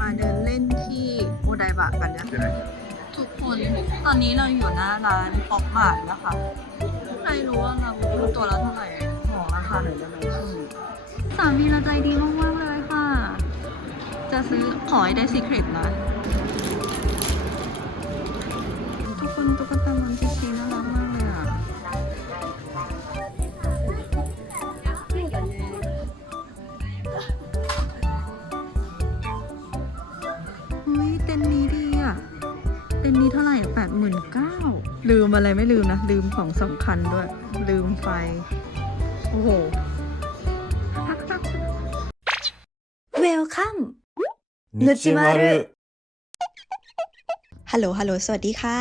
มาเดินเล่นที่โอไดบะกันนะทุกคนตอนนี้เราอยู่หน้าร้านป๊อปมาร์ทนะคะใครรู้ว่าเราตัวละเท่าไหร่บอราคาหน่อยได้ไหมสามีเราใจดีมากๆเลยค่ะ จะซื้อขอให้ได้ซีเครตนะ ทุกคนตุ๊กตามอนชิชีน่ารักมาก มอะไรไม่ลืมนะ ลืมของสำคัญด้วย ลืมไฟ โอ้โห เวลคัมนุจิมารุฮัลโหลฮัลโหลสวัสดีค่ะ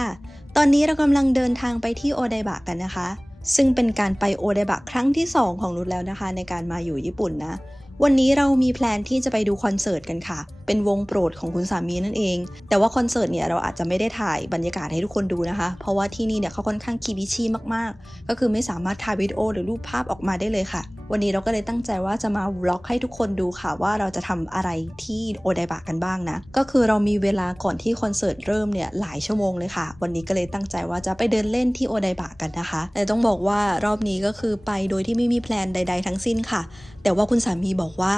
ตอนนี้เรากำลังเดินทางไปที่โอไดบะกันนะคะ ซึ่งเป็นการไปโอไดบะครั้งที่ 2 ของนุชแล้วนะคะ ในการมาอยู่ญี่ปุ่นนะ วันนี้เรามีแพลนที่จะไปดูคอนเสิร์ตกันค่ะเป็นวงโปรดของคุณสามีนั่นเอง แต่ว่าคอนเสิร์ตเนี่ยเราอาจจะไม่ได้ถ่ายบรรยากาศให้ทุกคนดูนะคะ เพราะว่าที่นี่เนี่ยเขาค่อนข้างคีบิชีมากๆ ก็คือไม่สามารถถ่ายวิดีโอหรือรูปภาพออกมาได้เลยค่ะ วันนี้เราก็เลยตั้งใจว่าจะมาบล็อกให้ทุกคนดูค่ะ ว่าเราจะทำอะไรที่โอไดบะกันบ้างนะ ก็คือเรามีเวลาก่อนที่คอนเสิร์ตเริ่มเนี่ยหลายชั่วโมงเลยค่ะ วันนี้ก็เลยตั้งใจว่าจะไปเดินเล่นที่โอไดบะกันนะคะ แต่ต้องบอกว่ารอบนี้ก็คือไปโดยที่ไม่มีแพลนใด ๆ ทั้งสิ้นค่ะ แต่ว่าคุณสามีบอกว่า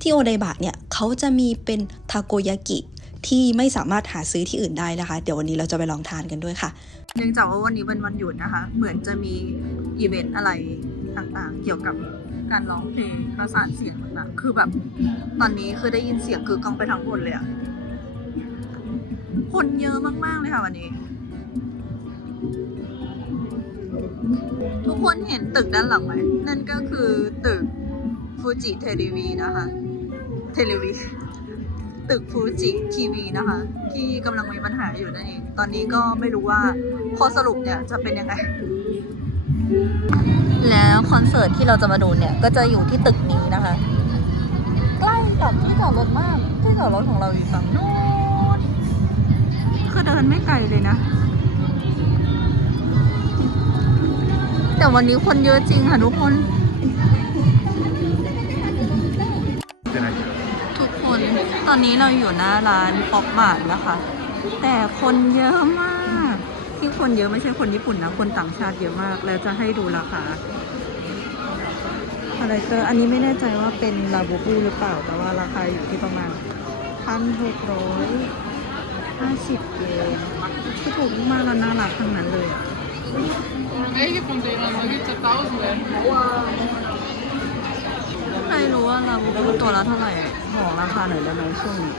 ที่โอไดบะเนี่ยเขาจะมีเป็นทาโกยากิที่ไม่สามารถหาซื้อที่อื่นได้นะคะ เดี๋ยววันนี้เราจะไปลองทานกันด้วยค่ะ เนื่องจากว่าวันนี้เป็นวันหยุดนะคะ เหมือนจะมีอีเวนต์อะไรต่างๆ เกี่ยวกับการร้องเพลงประสานเสียงต่างๆคือแบบตอนนี้คือได้ยินเสียงคือกล้องไปทั้งหมดเลยอะคนเยอะมากๆเลยค่ะวันนี้ ทุกคนเห็นตึกด้านหลังไหมนั่นก็คือตึกฟูจิเทเลวีนะคะ เทเลวีตึกฟูจิทีวีนะคะ ที่กำลังมีปัญหาอยู่นั่นเองตอนนี้ก็ไม่รู้ว่าข้อสรุปเนี่ยจะเป็นยังไง แล้วคอนเสิร์ตที่เราจะมาดูเนี่ย ก็จะอยู่ที่ตึกนี้นะคะ ใกล้กับที่จอดรถมากที่จอดรถของเราอยู่ฝั่งนู้นคือเดินไม่ไกลเลยนะ แต่วันนี้คนเยอะจริงค่ะทุกคนทุกคน ตอนนี้เราอยู่หน้าร้านป๊อปมาร์ทนะคะ แต่คนเยอะมาก ที่คนเยอะไม่ใช่คนญี่ปุ่นนะ คนต่างชาติเยอะมาก แล้วจะให้ดูราคาอะไรเตอร์อันนี้ไม่แน่ใจว่าเป็นลาบูบูหรือเปล่า แต่ว่าราคาอยู่ที่ประมาณพันหกร้อยห้าสิบเยนคือถูกมากแล้วน่ารักทั้งนั้นเลยอะ ใครรู้ว่าลาบูบูตัวละเท่าไหร่บอกราคาหน่อยได้ไหมช่วงนี้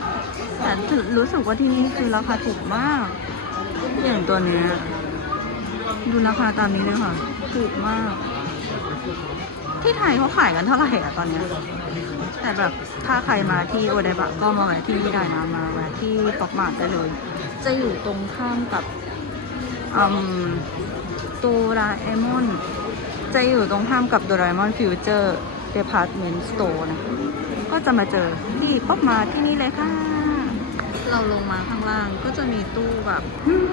แต่รู้สึกว่าที่นี่คือราคาถูกมากอย่างตัวเนี้ยดูราคาตามนี้เลยค่ะถูกมาก ที่ไทยเขาขายกันเท่าไหร่อะตอนเนี้ยแต่แบบถ้าใครมาที่โอไดบะก็มาแวะที่นี่ได้นะมาแวะที่ป๊อปมาร์ทได้เลย จะอยู่ตรงข้ามกับอืมโดราเอมอนจะอยู่ตรงข้ามกับโดราเอมอนฟิวเจอร์ เดพาร์ตเมนต์สโตร์นะ ก็จะมาเจอที่ป๊อปมาที่นี่เลยค่ะ เราลงมาข้างล่างก็จะมีตู้แบบ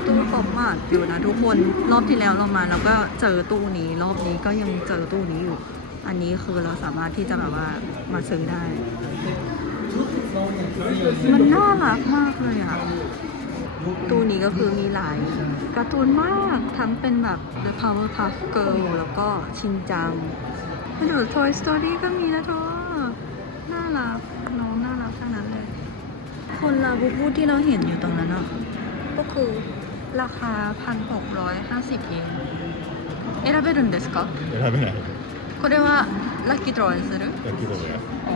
ตู้ป๊อปมาอยู่นะทุกคน รอบที่แล้วเรามาเราก็เจอตู้นี้ รอบนี้ก็ยังเจอตู้นี้อยู่ อันนี้คือเราสามารถที่จะแบบว่ามาซื้อได้ มันน่ารักมากเลยอะตู้นี้ก็คือมีหลายการ์ตูนมากทั้งเป็นแบบ The Powerpuff Girl แล้วก็ชินจัง มาดู Toy Story ก็มีนะเธอน่ารัก น้องน่ารักทั้งนั้นเลย คนลาบูบูที่เราเห็นอยู่ตรงนั้นอ่ะ ก็คือราคา 1,650 เยน選べるんですか選べないこれはラッキードローにするだけどや อ๋อ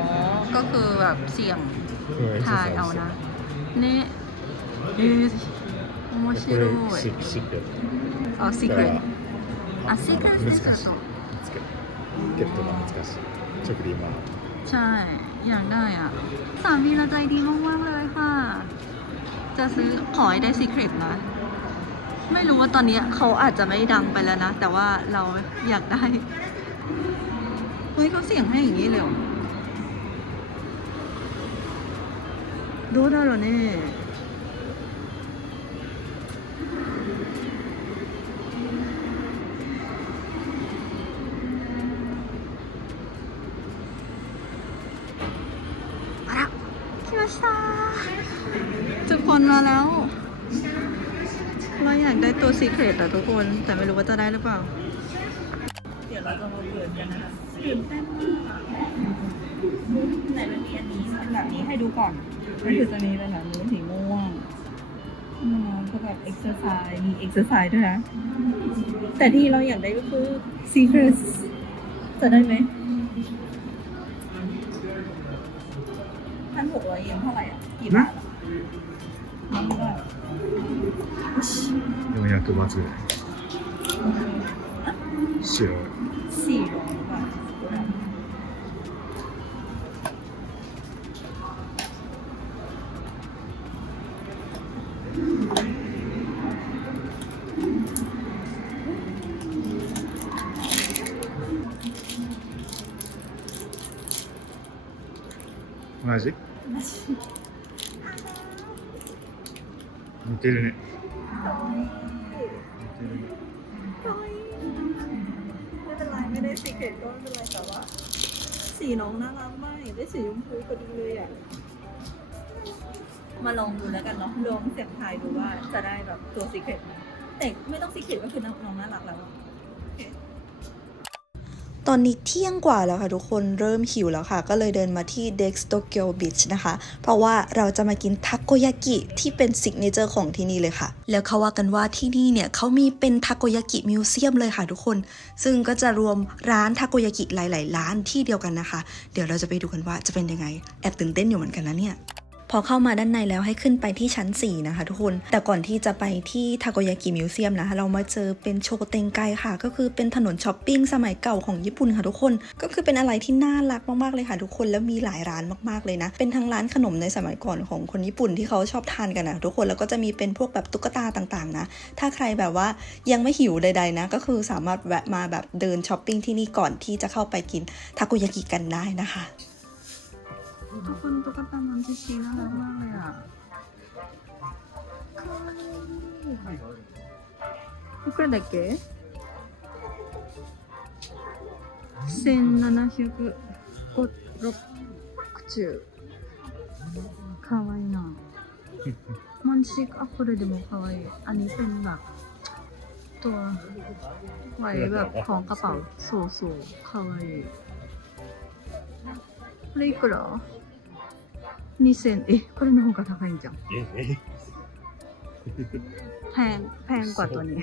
ก็คือแบบเสี่ยง これ ทายเอานะ ねえー、面こ白れいシシークレットあ、シークレット。あ、シークレット難ですかしいつけ ゲットが難しい直で今 ใช่ อยากได้อ่ะ สามีเราใจดีมากๆเลยค่ะ จะซื้อขอให้ได้ซีเครตนะ ไม่รู้ว่าตอนนี้เขาอาจจะไม่ดังไปแล้วนะ แต่ว่าเราอยากได้ เฮ้ยเขาเสียงให้อย่างนี้เลยเหรอดูได้เหร ซีเครตอะทุกคน แต่ไม่รู้ว่าจะได้หรือเปล่า เดี๋ยวเราจะมาเปิดกันนะคะตื่นเต้นมากไหนมันมีอันนี้เป็นแบบนี้ให้ดูก่อนก็คือจะมีเป็นแบบนี้สีม่วงอืมก็แบบเอ็กซ์เซอร์ไซส์มีเอ็กซ์เซอร์ไซส์ด้วยนะ แต่ที่เราอยากได้ก็คือ Secret จะได้ไหมพันหกร้อยเยนเท่าไหร่อะ กี่บาทอะน้ำก็ 400バーツぐらい白い同じ。似てるね。 ไม่เป็นไรไม่ได้สีเกตก็ไม่เป็นไรแต่ว่า สีน้องน่ารักมากอยากได้สีชมพูพอดีเลยอะ มาลองดูแล้วกันเนาะลองเสียงทายดูว่าจะได้แบบตัวสีเกตไหมแต่ไม่ต้องสีเกตก็คือน้องน่ารักแล้วอะ ตอนนี้เที่ยงกว่าแล้วค่ะทุกคนเริ่มหิวแล้วค่ะ ก็เลยเดินมาที่ Dex Tokyo Beach นะคะ เพราะว่าเราจะมากินทาโกยากิที่เป็นซิกเนเจอร์ของที่นี่เลยค่ะ แล้วเขาว่ากันว่าที่นี่เนี่ยเขามีเป็นทาโกยากิมิวเซียมเลยค่ะทุกคน ซึ่งก็จะรวมร้านทาโกยากิหลาย ๆ ร้านที่เดียวกันนะคะ เดี๋ยวเราจะไปดูกันว่าจะเป็นยังไง แอบตื่นเต้นอยู่เหมือนกันนะเนี่ย พอเข้ามาด้านในแล้วให้ขึ้นไปที่ชั้น 4 นะคะทุกคน แต่ก่อนที่จะไปที่ทาโกยากิมิวเซียมนะคะเรามาเจอเป็นโชเตงไกค่ะ ก็คือเป็นถนนช้อปปิ้งสมัยเก่าของญี่ปุ่นค่ะทุกคน ก็คือเป็นอะไรที่น่ารักมากๆเลยค่ะทุกคนแล้วมีหลายร้านมากๆเลยนะ เป็นทั้งร้านขนมในสมัยก่อนของคนญี่ปุ่นที่เขาชอบทานกันนะทุกคนแล้วก็จะมีเป็นพวกแบบตุ๊กตาต่างๆนะ ถ้าใครแบบว่ายังไม่หิวใดๆนะ ก็คือสามารถแวะมาแบบเดินช้อปปิ้งที่นี่ก่อนที่จะเข้าไปกินทาโกยากิกันได้นะคะ ทุกคนตุ๊กตามันชิชิน่ารักมากเลยอ่ะいくらだっけ1760中かわいいなมันชิคอ่ะこれでもかわいいอันนี้เป็นแบบตัวไว้แบบของกระเป๋าそうそうかわいいこれいくら 2000えこれの方が高いんじゃんええแพงแพงกว่าตัวนี้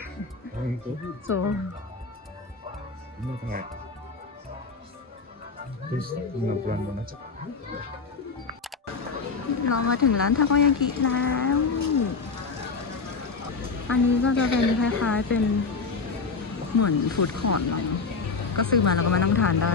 本当 そう そんな高いどうしたこんなブランドになっちゃった เรามาถึงร้านทาโกยากิแล้ว อันนี้ก็จะเป็นคล้ายๆเป็นเหมือนฟู้ดคอร์ทมั้งก็ซื้อมาแล้วก็มานั่งทานได้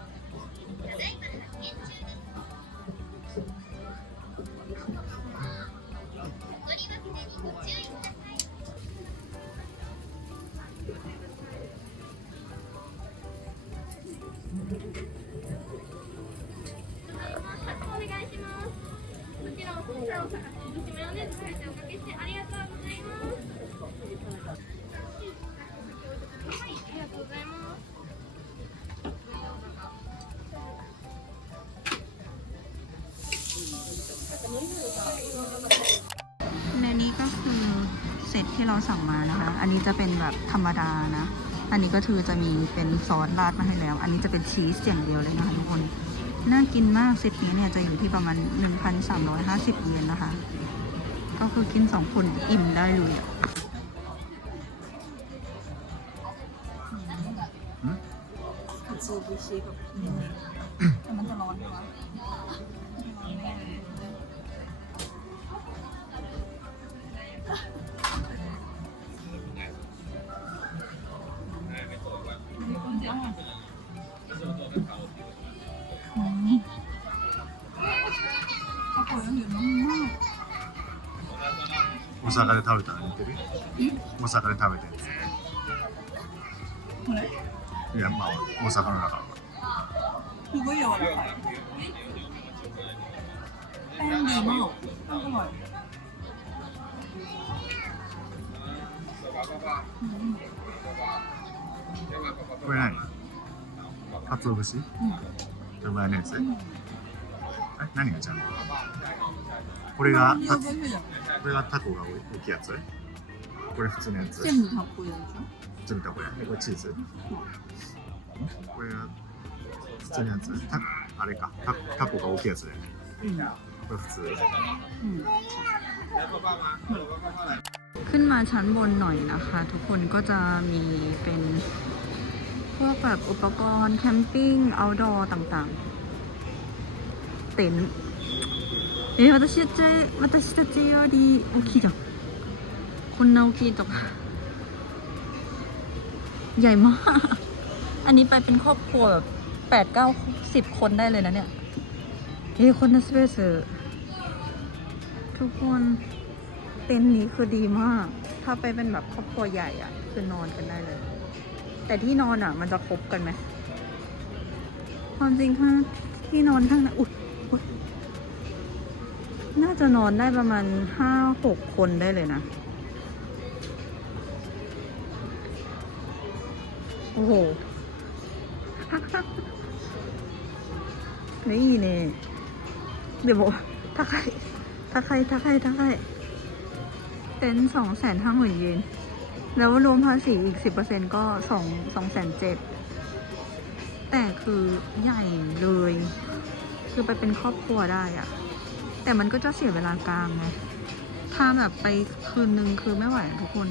ที่เราสั่งมานะคะ อันนี้จะเป็นแบบธรรมดานะ อันนี้ก็คือจะมีเป็นซอสราดมาให้แล้ว อันนี้จะเป็นชีสอย่างเดียวเลยนะคะทุกคน น่ากินมากเซตนี้เนี่ยจะอยู่ที่ประมาณ 1,350 เยนนะคะ ก็คือกินสองคนอิ่มได้เลยอะซูบิชิแบบแต่มันจะร้อนไหมวะ 大阪で食べたの？似てる大阪で食べてこれ？いやまあ大阪の中。はすごい柔らかい。パンデもすごいこれ何？節、うん、マヨネーズ、うん、え？何がちゃんこれが節これがタコが大きいやつこれ普通のやつ全部たっこいいでし全部タコやでこれチーズこれが普通のやつタあれかタタコが大きいやつだよねこれ普通 ขึ้นมาชั้นบนหน่อยนะคะ ทุกคนก็จะมีเป็น พวกแบบอุปกรณ์แคมปิ้ง outdoor ต่างๆ เต็นท์ え私たち私たちより大きいじゃんこんな大きいとかใหญ่มาก อันนี้ไปเป็นครอบครัวแบบแปดเก้าสิบคนได้เลยนะเนี่ยเฮ้ยคนนะสเปซทุกคน เต็นท์นี้คือดีมาก ถ้าไปเป็นแบบครอบครัวใหญ่อะ่ะ คือนอนกันได้เลย แต่ที่นอนอะ่ะ มันจะครบกันไหม ความจริงถ้าที่นอนข้างในอุ๊ยอุ๊ย น่าจะนอนได้ประมาณห้าหกคนได้เลยนะ โอ้โห นี่เนี่ย เดี๋ยวบอกถ้าใครถ้าใครถ้าใครถ้าใครเต็นสองแสนห้าหมื่นเยน แล้วรวมภาษีอีกสิบเปอร์เซ็นก็สองสองแสนเจ็ด แต่คือใหญ่เลย คือไปเป็นครอบครัวได้อะ แต่มันก็จะเสียเวลากลางไง ถ้าแบบไปคืนนึงคือไม่ไหวอะทุกคน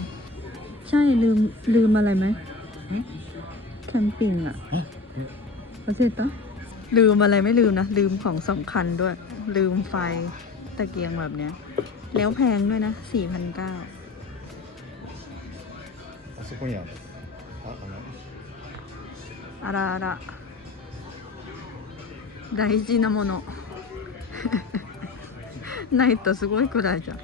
ใช่ลืมลืมอะไรไหมแคมปิ้งอะประเทศตะลืมอะไรไม่ลืมนะ ลืมของสำคัญด้วย ลืมไฟตะเกียงแบบเนี้ย แล้วแพงด้วยนะสี่พันเก้า あそこにあるああの あらあら大事なもの ないとすごいくらいじゃん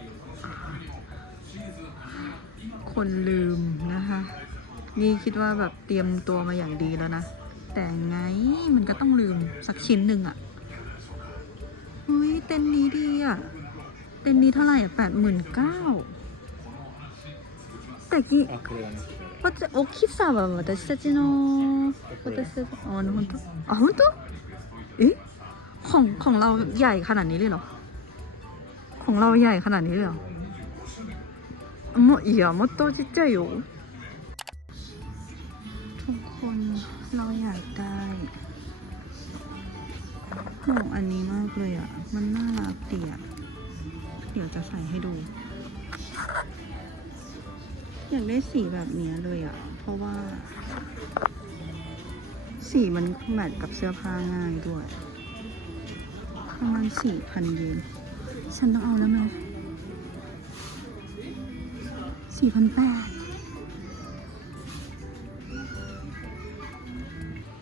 คนลืมนะคะ นี่คิดว่าแบบเตรียมตัวมาอย่างดีแล้วนะ แต่ไงมันก็ต้องลืมสักชิ้นหนึ่งอะเฮ้ย เต็นท์นี้ดีอะเต็นท์นี้เท่าไหร่อะแปดหมื่นเก้าแต่กี่ あこれだねわた大きさは私たちの私たちあの本当あ本当えของของเราใหญ่ขนาดนี้เลยเหรอ ของเราใหญ่ขนาดนี้เลยเหรอมดเอียมดโตจิจเจอยู่ ทุกคนเราอยากได้หมวกอันนี้มากเลยอะ มันน่ารักเตี่ยเดี๋ยวจะใส่ให้ดู อยากได้สีแบบนี้เลยอะ เพราะว่า สีมันแมทกับเสื้อผ้าง่ายด้วย ประมาณสี่พันเยน ฉันต้องเอาแล้วมั้ยสี่พันแปด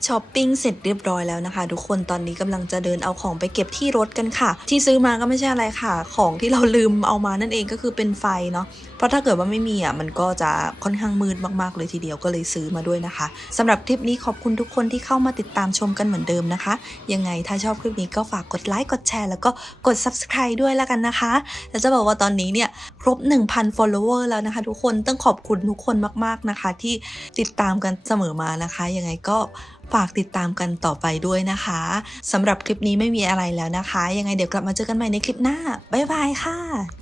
ช้อปปิ้งเสร็จเรียบร้อยแล้วนะคะ ทุกคนตอนนี้กำลังจะเดินเอาของไปเก็บที่รถกันค่ะ ที่ซื้อมาก็ไม่ใช่อะไรค่ะ ของที่เราลืมเอามานั่นเองก็คือเป็นไฟเนาะ ราะถ้าเกิดว่าไม่มีอะมันก็จะค่อนข้างมืดมากๆเลยทีเดียวก็เลยซื้อมาด้วยนะคะสำหรับคลิปนี้ขอบคุณทุกคนที่เข้ามาติดตามชมกันเหมือนเดิมนะคะ ยังไงถ้าชอบคลิปนี้ก็ฝากกดไลค์กดแชร์แล้วก็กด subscribe ด้วยแล้วกันนะคะแล้วจะบอกว่าตอนนี้เนี่ยครบ 1,000 follower แล้วนะคะ ทุกคนต้องขอบคุณทุกคนมากๆนะคะ ที่ติดตามกันเสมอมานะคะ ยังไงก็ฝากติดตามกันต่อไปด้วยนะคะสำหรับคลิปนี้ไม่มีอะไรแล้วนะคะ ยังไงเดี๋ยวกลับมาเจอกันใหม่ในคลิปหน้า บ๊ายบายค่ะ